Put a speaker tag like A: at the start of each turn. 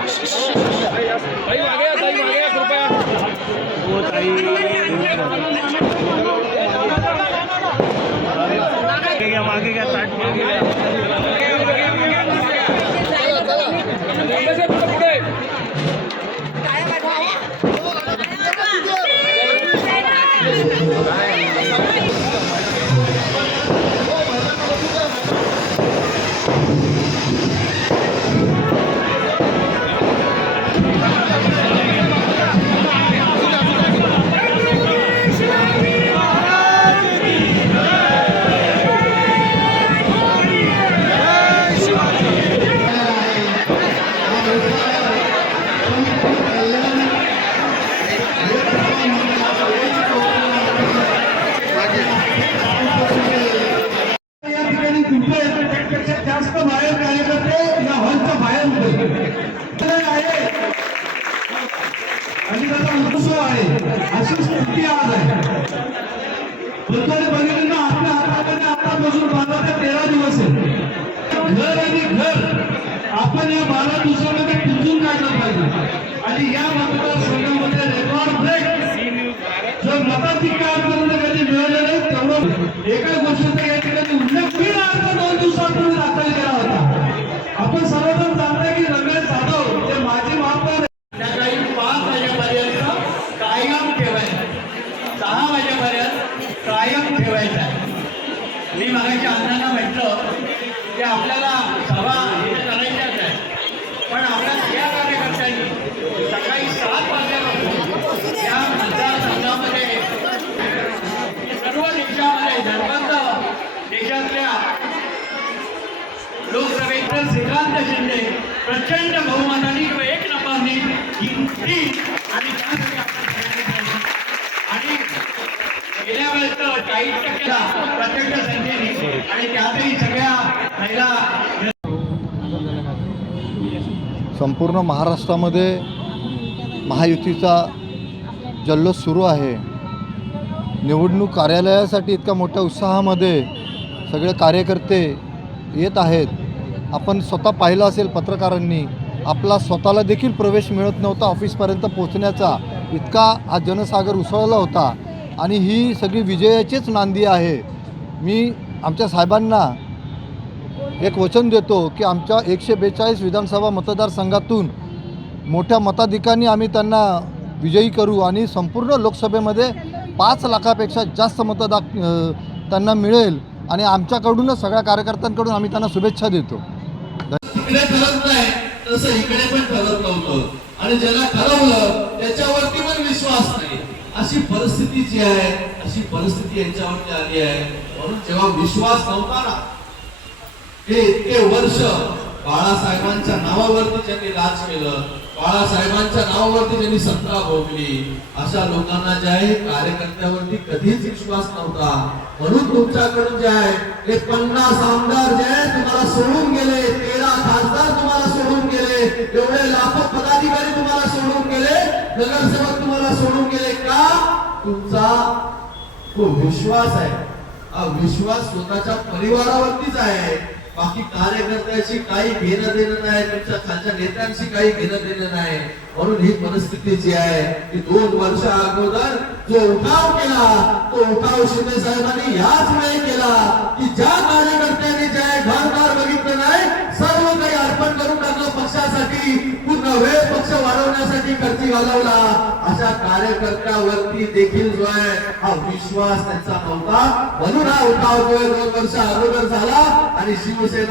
A: ભાઈ વાગ્યા ભાઈ વાગ્યા કૃપા अशी स्थिती आज आहे. लोकांनी बघितलं आपल्या हातामध्ये आतापासून बारा ते तेरा दिवस आहे घर आणि घर. आपण या बारा दिवसामध्ये टिचून काढलं पाहिजे. आणि या मतदारसंघामध्ये रेकॉर्ड ब्रेक जर मताधिकार करून कधी मिळालेलं नाही तेवढं एका गोष्टी करायचा आहे. मी मागायच्या अण्णांना म्हटलं की आपल्याला सभा करायच्याच आहे पण आपल्या या कार्यकर्त्यांनी सकाळी सात वाजल्यापासून या मतदारसंघामध्ये सर्व देशामध्ये धर्मांत देशातल्या लोकसभेचे श्रीकांत शिंदे प्रचंड बहुमताने किंवा एक नंबरने जिंकतील आणि त्यासाठी आपण सगळ्यांनी प्रयत्न करू. आणि गेल्या वेळेस तर चाळीस टक्केला प्रचंड संख्येने आणि त्यातही सगळ्या महिला
B: संपूर्ण महाराष्ट्रामध्ये महायुतीचा जल्लोष सुरू आहे. निवडणूक कार्यालयासाठी इतक्या मोठ्या उत्साहामध्ये सगळे कार्यकर्ते येत आहेत. आपण स्वतः पाहिलं असेल पत्रकारांनी आपला स्वतःला देखील प्रवेश मिळत नव्हता ऑफिसपर्यंत पोहोचण्याचा. इतका हा जनसागर उसळला होता. आणि ही सगळी विजयाचीच नांदी आहे. मी आमच्या साहेबांना एक वचन देतो की आमच्या एकशे बेचाळीस विधानसभा मतदारसंघातून मोठ्या मताधिकांनी आम्ही त्यांना विजयी करू आणि संपूर्ण लोकसभेमध्ये पाच लाखापेक्षा जास्त मतदा त्यांना मिळेल आणि आमच्याकडूनच सगळ्या कार्यकर्त्यांकडून आम्ही त्यांना शुभेच्छा देतो.
A: नाही तसं इकडे पण ठरत नव्हतं. आणि ज्याला ठरवलं त्याच्या अशी परिस्थिती जी आहे अशी परिस्थिती यांच्यावरती आली आहे. म्हणून जेव्हा विश्वास नव्हता ना हे इतके वर्ष बाळासाहेबांच्या नावावरती ज्यांनी राज केलं बाळासाहेबांच्या नावावरती ज्यांनी सत्ता भोगली अशा लोकांना जे आहे कार्यकर्त्यावरती कधीच विश्वास नव्हता. म्हणून तुमच्याकडून जे आहे ते पन्नास आमदार जे आहे तुम्हाला सोडून गेले. तेरा खासदार तुम्हाला सोडून गेले. एवढे लाखो पदाधिकारी तुम्हाला सोडून नगरसेवक तुम्हाला सोडून गेले का? तुमचा तो विश्वास आहे. हा विश्वास स्वतःच्या परिवारावरतीच आहे. बाकी कार्यकर्त्याशी काही घेणं देणं नाही तुमच्या खालच्या नेत्यांशी काही घेणं देणं नाही. म्हणून ही परिस्थिती जी आहे की दोन वर्ष अगोदर जो उठाव केला तो उठाव शिंदे साहेबांनी याच वेळी केला की ज्या कार्यकर्त्यांनी जे काँग्रेस पक्ष वाढवण्यासाठी खर्च घालवला. अशा कार्यकर्त्यावरती देखील जो आहे हा विश्वास त्यांचा नव्हता म्हणून हा उठाव दोन वर्ष अगोदर झाला आणि शिवसेना